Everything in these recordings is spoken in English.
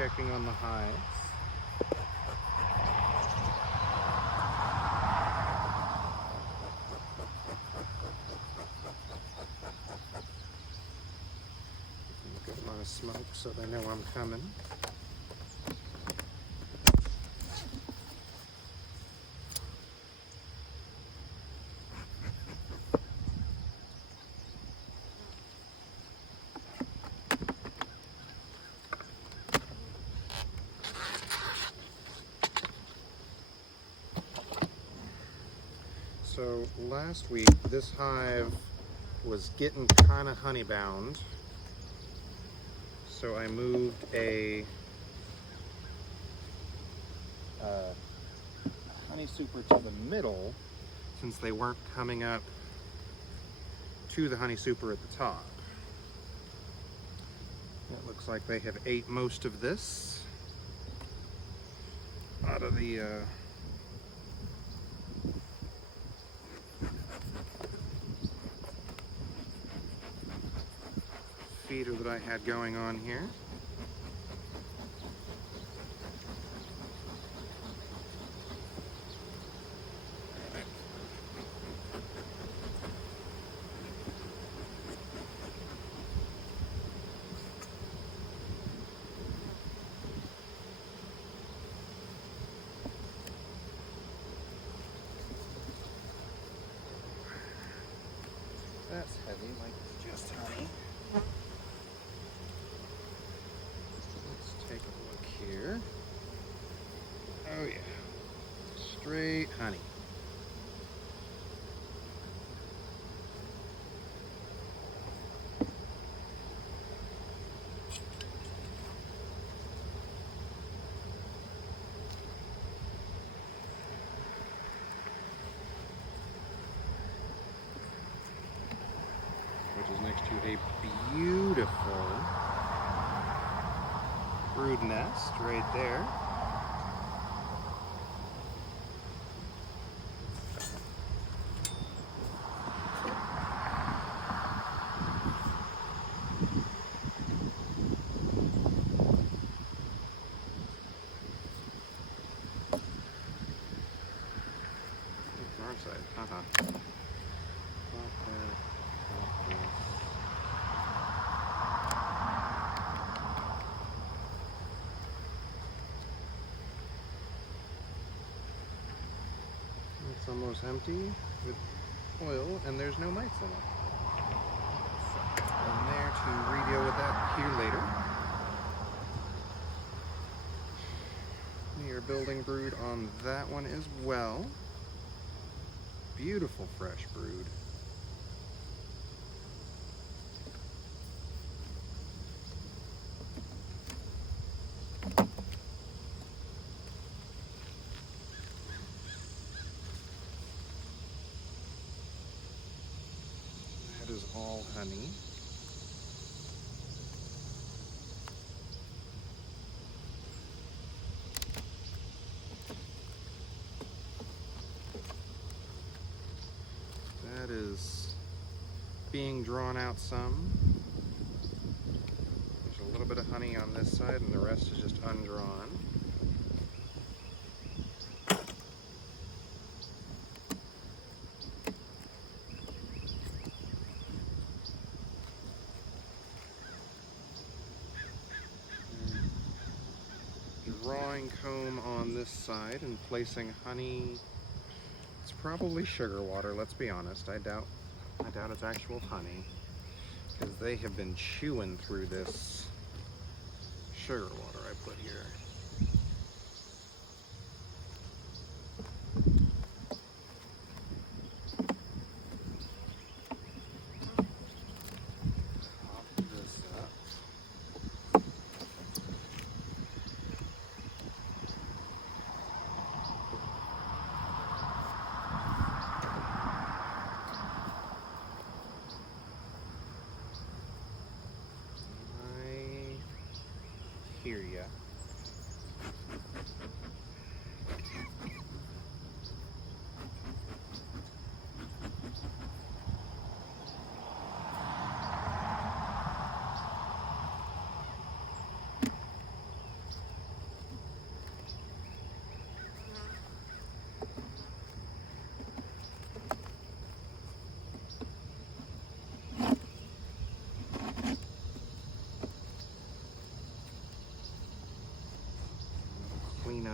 checking on the hives. Get a lot of smoke so they know I'm coming. So last week, this hive was getting kind of honey bound. So I moved a honey super to the middle since they weren't coming up to the honey super at the top. It looks like they have ate most of this out of the feeder that I had going on here. That's heavy, like just honey. Let's take a look here. Oh yeah, straight honey. Which is next to a beautiful brood nest right there. Wrong side, It's almost empty with oil, and there's no mites in it. I'm there to re-deal with that here later. We are building brood on that one as well. Beautiful fresh brood. That is all honey. That is being drawn out some. There's a little bit of honey on this side and the rest is just undrawn. Drawing comb on this side and placing honey. It's probably sugar water, let's be honest. I doubt it's actual honey, because they have been chewing through this sugar water I put here. Pop this up. Hear ya.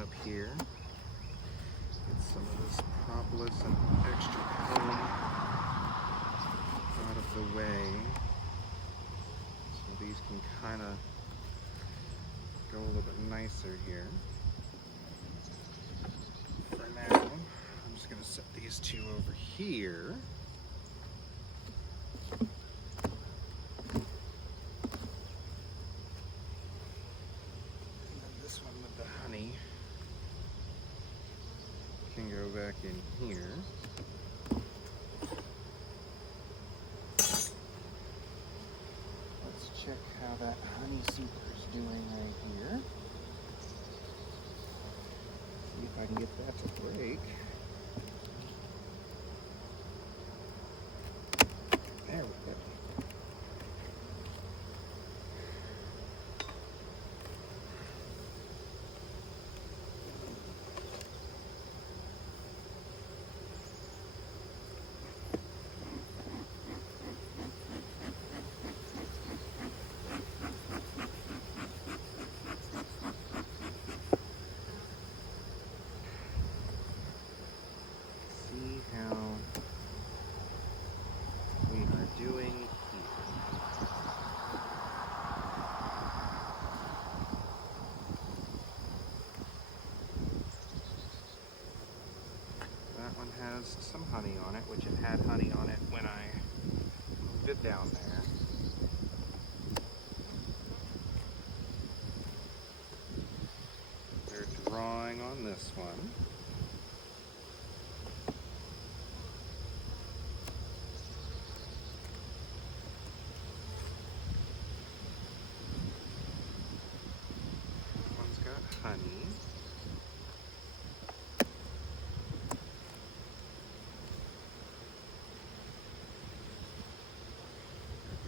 up here. Get some of this propolis and extra comb out of the way. So these can kind of go a little bit nicer here. For now, I'm just going to set these two over here. Can go back in here. Let's check how that honey super is doing right here. See if I can get that to break. There we go. How we are doing here. That one has some honey on it, which it had honey on it when I moved it down there. They're drawing on this one. Honey.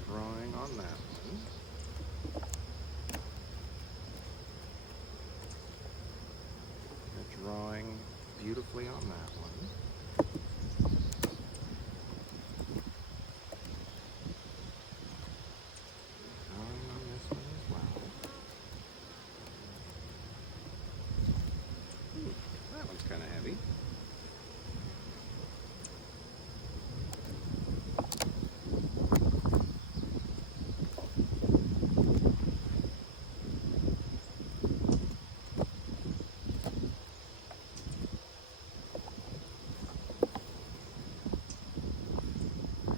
Drawing on that one. They're drawing beautifully on that one. Drawing on this one as well. That one's kind of heavy.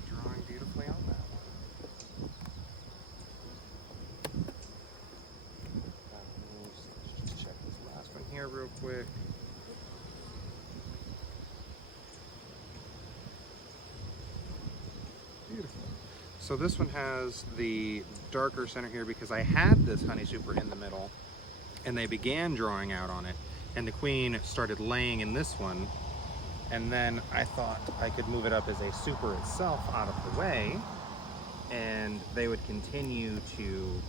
Drawing beautifully on that one. Let's just check this last one here real quick. Beautiful. So this one has the darker center here because I had this honey super in the middle and they began drawing out on it and the queen started laying in this one, and then I thought I could move it up as a super itself out of the way and they would continue to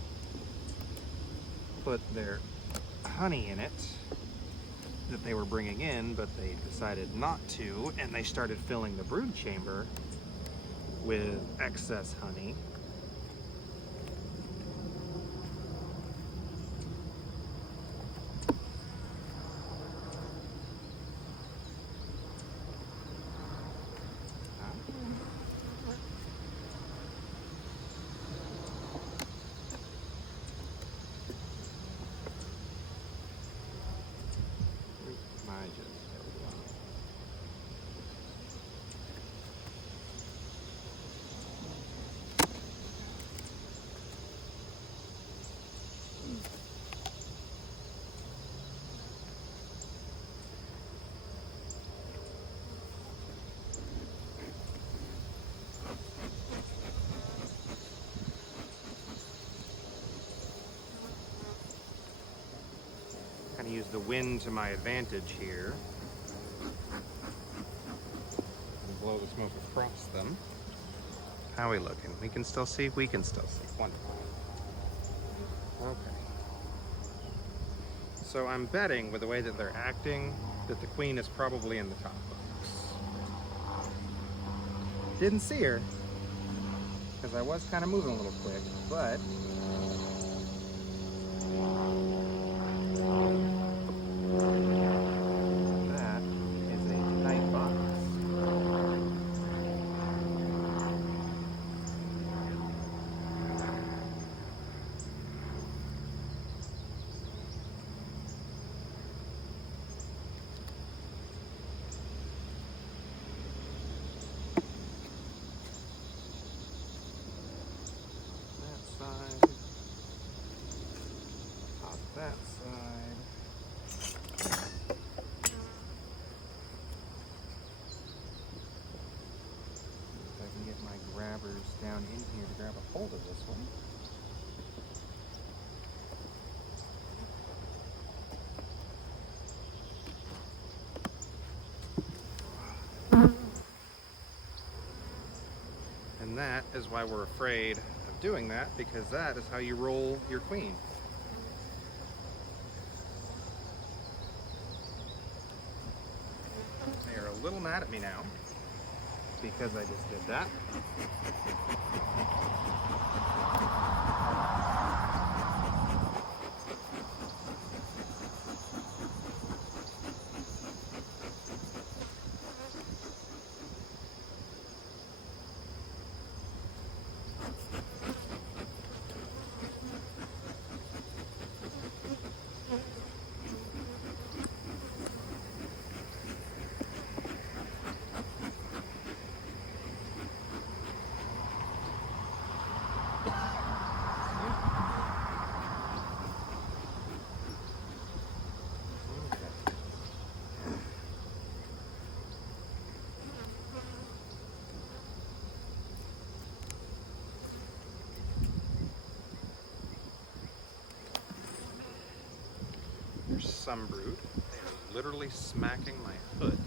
put their honey in it that they were bringing in, but they decided not to, and they started filling the brood chamber with excess honey. Kind of use the wind to my advantage here. And blow the smoke across them. How are we looking? We can still see? We can still see. Wonderful. Okay. So I'm betting with the way that they're acting that the queen is probably in the top box. Didn't see her because I was kind of moving a little quick, but grabbers down in here to grab a hold of this one. And that is why we're afraid of doing that, because that is how you roll your queen. They are a little mad at me now because I just did that. There's some brood. They're literally smacking my hood.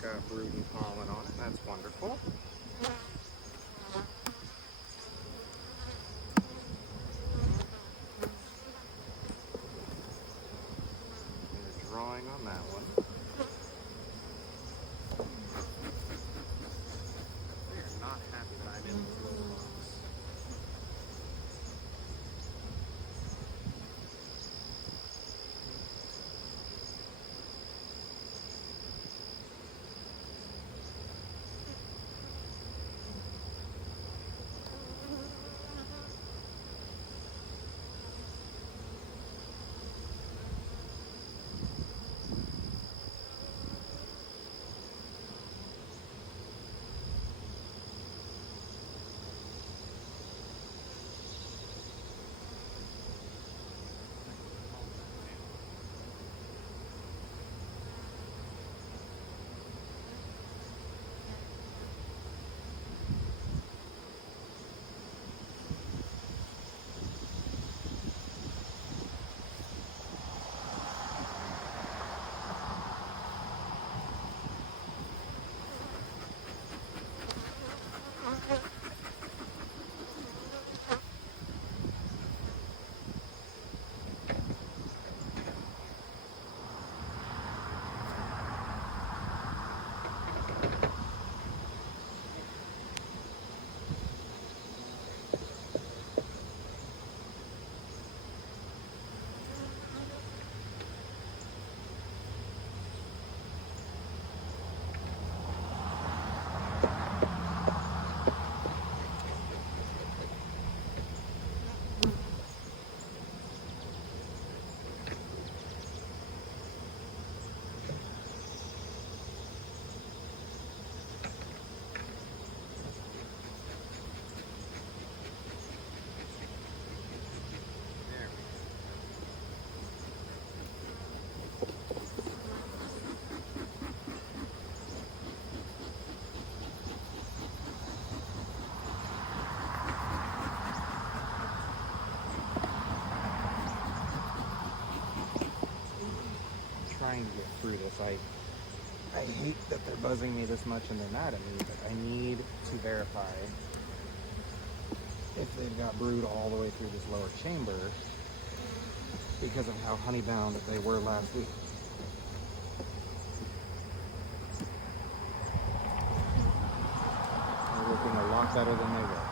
Got brood and pollen on it. That's wonderful. They're drawing on that one. They are not happy that I'm in these little rocks. through this. I hate that they're buzzing me this much and they're mad at me, but I need to verify if they've got brood all the way through this lower chamber because of how honey-bound they were last week. They're looking a lot better than they were.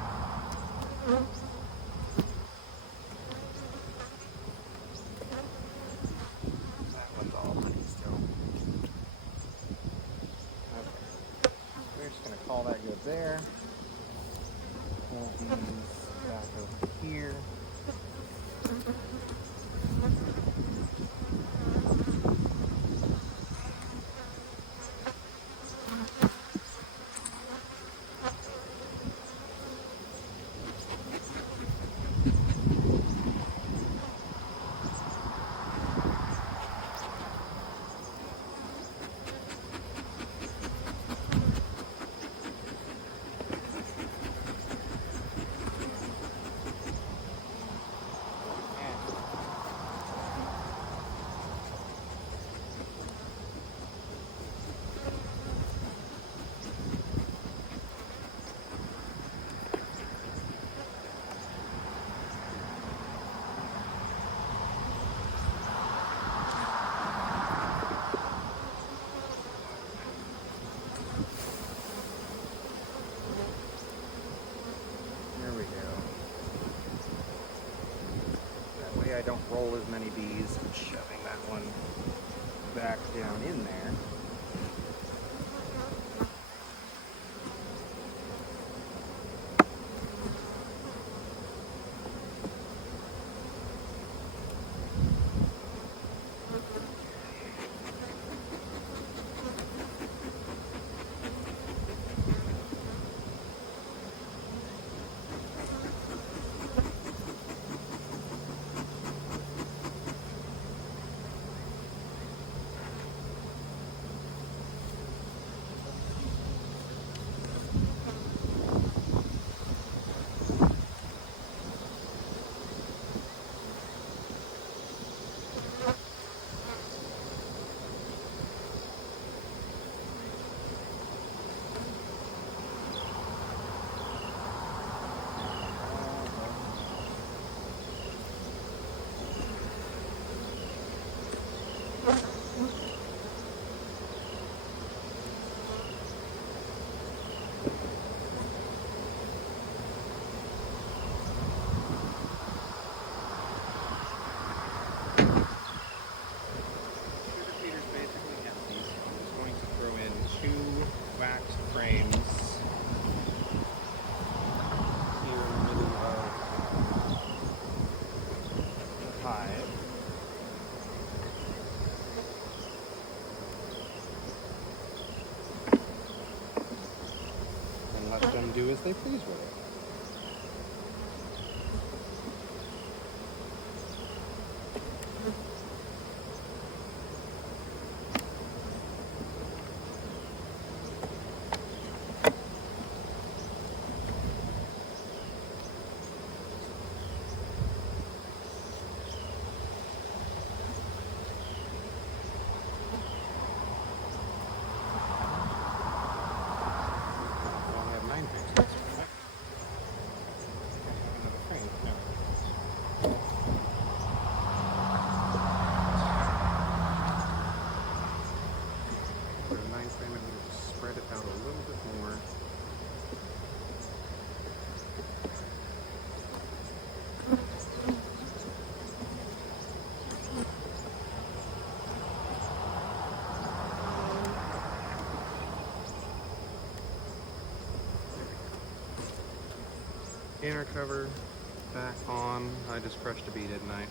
That one's all honey still. Okay. We're just going to call that good there. Pull these back over here. I don't roll as many bees, shoving that one back down in there. Hive. And let them do as they please with it. Inner cover back on. I just crushed a bee, didn't I?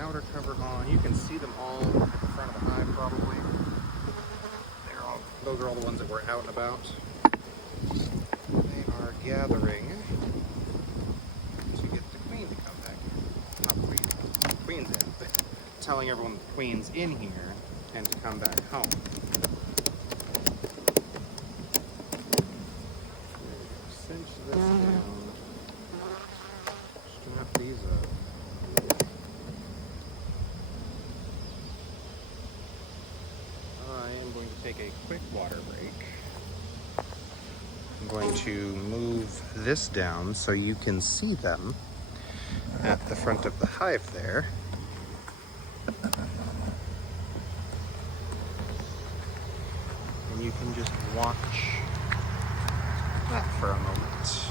Outer cover on. You can see them all at the front of the hive probably. Those are all the ones that were out and about. They are gathering to get the queen to come back. Not the queen. The queen's in, but telling everyone the queen's in here and to come back home. Cinch this down. take a quick water break. I'm going to move this down so you can see them at the front of the hive there. And you can just watch that for a moment.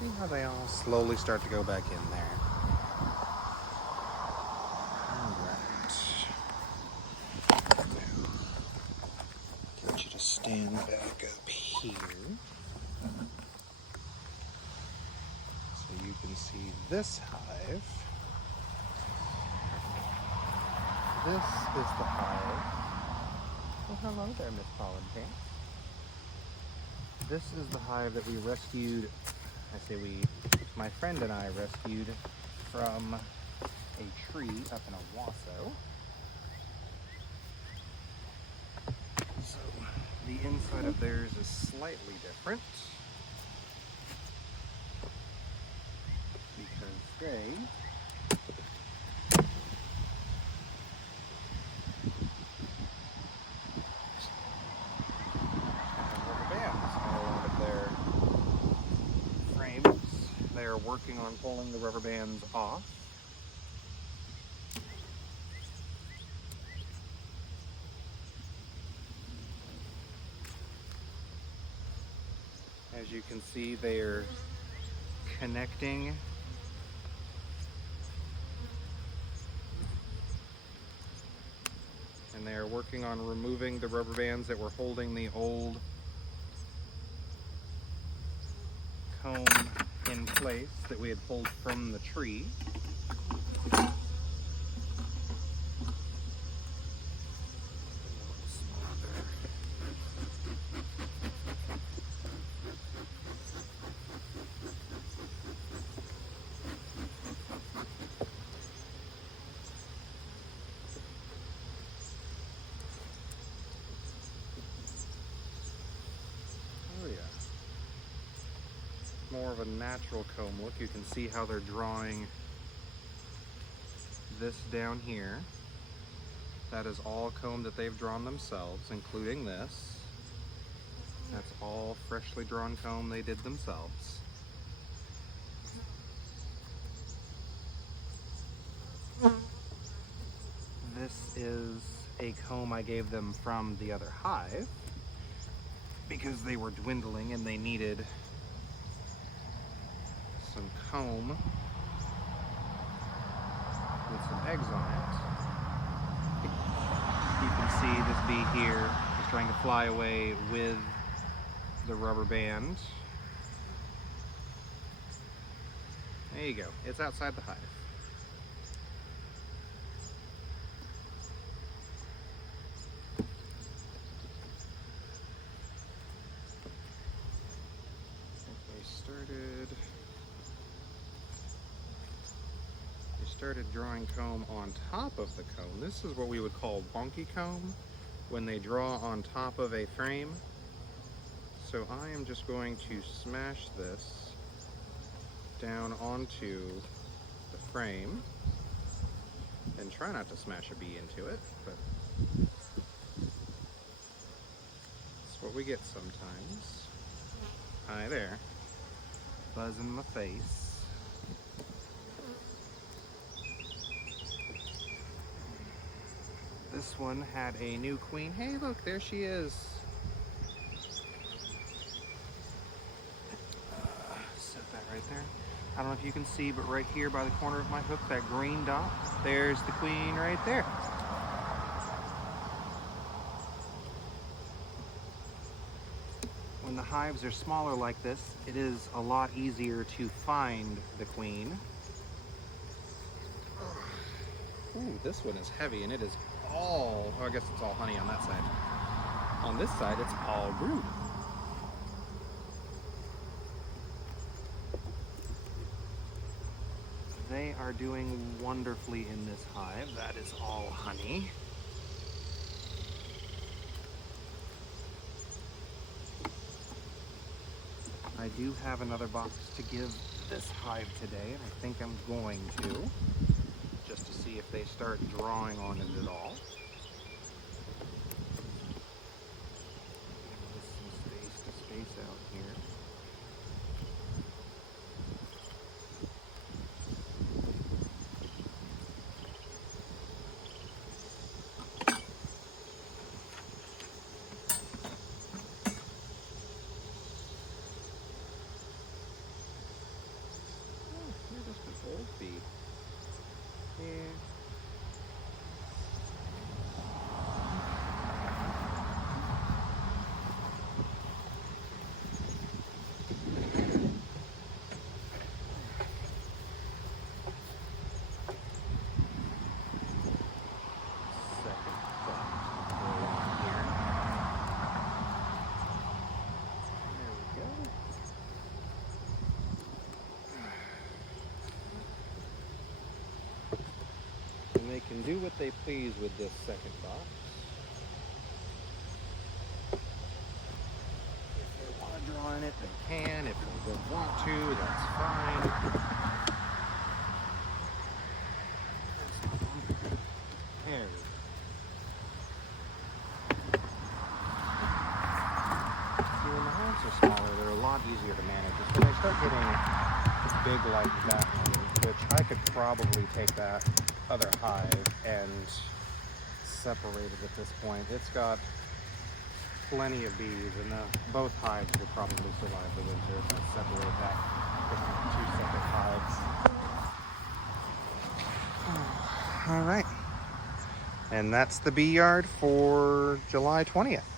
See how they all slowly start to go back in there. Alright. Get you to stand back up here. So you can see this hive. This is the hive. Well, hello there, Miss Pollen Pants. This is the hive that we rescued. I say we, my friend and I rescued from a tree up in Owasso. So the inside of theirs is slightly different because they working on pulling the rubber bands off. As you can see, they're connecting. And they are working on removing the rubber bands that were holding the old comb in place that we had pulled from the tree. More of a natural comb look. You can see how they're drawing this down here. That is all comb that they've drawn themselves, including this. That's all freshly drawn comb they did themselves. This is a comb I gave them from the other hive because they were dwindling and they needed some comb with some eggs on it. You can see this bee here is trying to fly away with the rubber band. There you go. It's outside the hive. They started drawing comb on top of the comb. This is what we would call bonky comb when they draw on top of a frame. So I am just going to smash this down onto the frame and try not to smash a bee into it, but that's what we get sometimes. Hi there, buzzing my face. This one had a new queen. Hey, look, there she is. Set that right there. I don't know if you can see, but right here by the corner of my hook, that green dot, there's the queen right there. When the hives are smaller like this, it is a lot easier to find the queen. Ooh, this one is heavy, and it is all, oh, I guess it's all honey on that side. On this side, it's all brood. They are doing wonderfully in this hive. That is all honey. I do have another box to give this hive today, and I think I'm going to, just to see if they start drawing on it at all. There's some space to space out here. Old bee. Yeah. They can do what they please with this second box. If they want to draw in it, they can. If they don't want to, that's fine. There we go. See, when the hives are smaller, they're a lot easier to manage. It's when they start getting big like that one, which I could probably take that other hive and separate it at this point. It's got plenty of bees, and both hives will probably survive the winter if I separate that into two separate hives. All right. And that's the bee yard for July 20th.